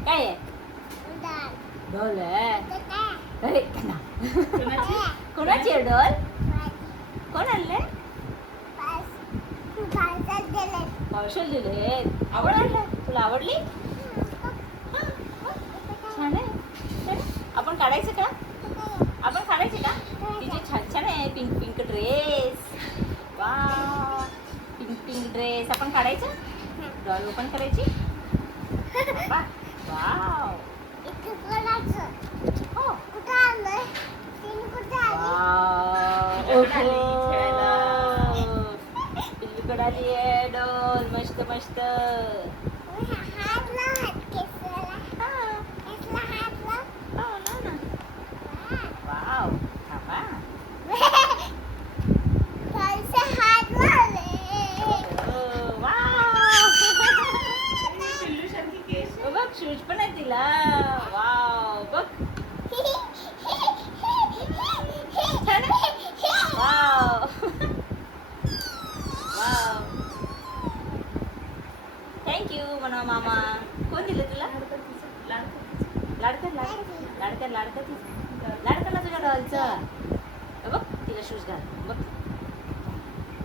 काय आहे आहे कोणाची आहे कोण आणले पावशल दिले आवड आणलं तुला आवडली छान आहे. आपण काढायचं का आपण काढायचे का तिचे छान छान आहे पिंक पिंक ड्रेस वा पिंक पिंक ड्रेस आपण काढायचं? डॉल ओपन करायची? वा वाव हो. पिल्लू आली? आहे डॉल मस्त मस्त हा, हो ना ना. वाव थांबा. हो, वाव. पिल्लूसारखी केस हो बघ शूज पण आहे तिला. वाव बघ. वाव. वाव. थँक्यू म्हणा मामा. कोण दिलं तुला? लाडकर लाडकर. लाडकर लाडकर ती लाडकर ना तुझ्या डॉलचं बघ तिला शूज घाल. बघ.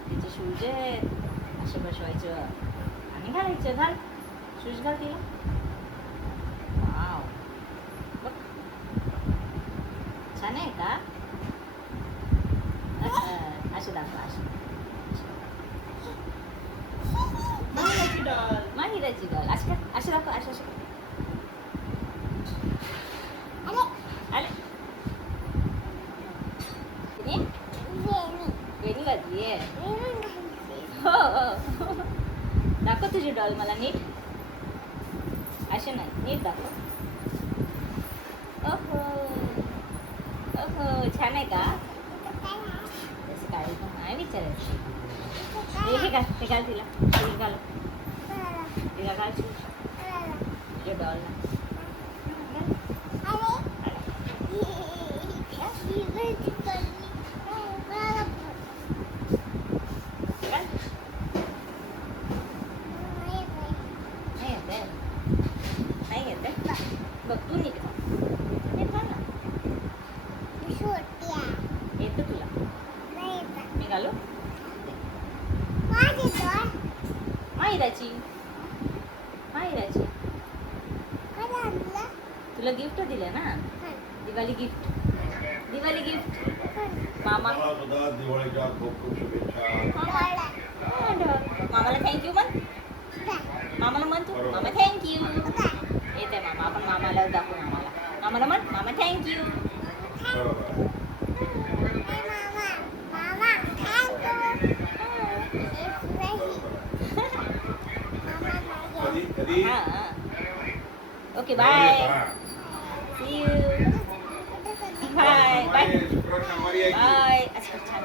तिचे शूज आहेत. असे बसवायचं. आणि घालायचं. घाल. शूज घाल तिला वाव बघ छान आहे का असं असे दाखवा असे माहिती डॉल माहिराची डॉल असे का असे दाखवा असे असे आले तिने वेणी घातली आहे हो हो दाखव तुझी डॉल मला नीट असे नाही नीट दाखव ओहो ओहो छान आहे का? तसं काय विचारायचं. हे हे घाल हे घाल तिला. हे घाल. तिला घाल. तुझ्या डॉलला घाल नाही येत आहे नाही येत आहे बघ तू नीट घाल नीट घाल ना येतं तुला मी घालू माहिराची माहिराची तुला गिफ्ट दिलं ना? दिवाळी गिफ्ट दिवाळी गिफ्ट मामा? दिवाळीच्या खूप खूप शुभेच्छा मामाला थँक्यू म्हण. मामाला म्हण तू. मामा थँक्यू येते मामा आपण मामाला दाखवू मामाला मामाला म्हण मामा थँक्यू बरोबर Okay, bye. Ah. See you. Bye. bye. bye.